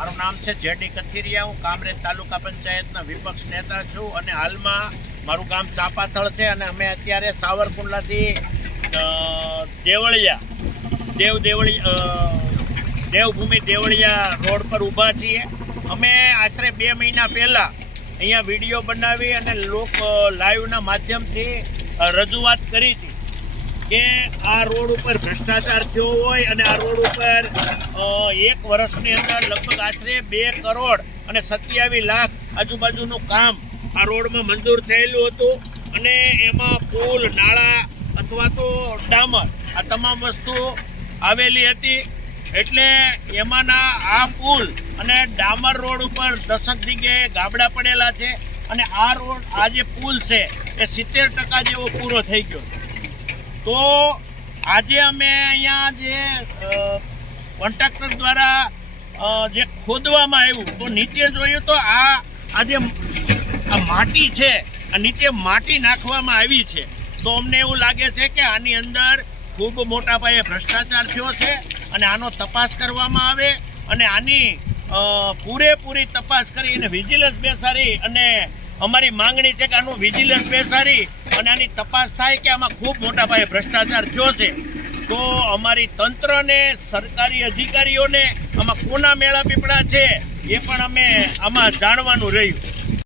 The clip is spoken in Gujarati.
મારું નામ છે જેડી કથિરિયા. હું કામરેજ તાલુકા પંચાયતના વિપક્ષ નેતા છું અને હાલમાં મારું ગામ ચાપાથળ છે અને અમે અત્યારે સાવરકુંડલાથી દેવભૂમિ દેવળિયા રોડ પર ઊભા છીએ. અમે આશરે 2 મહિના પહેલાં અહીંયા વિડીયો બનાવી અને લાઈવના માધ્યમથી રજૂઆત કરી હતી કે આ રોડ ઉપર ભ્રષ્ટાચાર થયો હોય અને આ રોડ ઉપર 1 વર્ષની અંદર લગભગ આશરે 2 કરોડ અને 27 લાખ આજુબાજુનું કામ આ રોડમાં મંજૂર થયેલું હતું અને એમાં પુલ, નાળા અથવા તો ડામર આ તમામ વસ્તુ આવેલી હતી. એટલે એમાંના આ પુલ અને ડામર રોડ ઉપર 10 જગ્યાએ ગાબડા પડેલા છે અને આ રોડ આ જે પુલ છે એ 70% જેવો પૂરો થઈ ગયો છે. તો આજે અમે અહીંયા જે કોન્ટ્રાક્ટર દ્વારા જે ખોદવામાં આવ્યું તો નીચે જોયું તો આ જે માટી છે આ નીચે માટી નાખવામાં આવી છે. તો અમને એવું લાગે છે કે આની અંદર ખૂબ મોટા પાયે ભ્રષ્ટાચાર થયો છે અને આનો તપાસ કરવામાં આવે અને આની પૂરેપૂરી તપાસ કરી અને વિજિલન્સ બેસાડી અને અમારી માંગણી છે કે આનું વિજિલન્સ બેસાડી અને આની તપાસ થાય કે આમાં ખૂબ મોટા પાયે ભ્રષ્ટાચાર થયો છે. તો અમારી તંત્રને, સરકારી અધિકારીઓને આમાં કોના મેળા પીપળા છે એ પણ અમે આમાં જાણવાનું રહ્યું.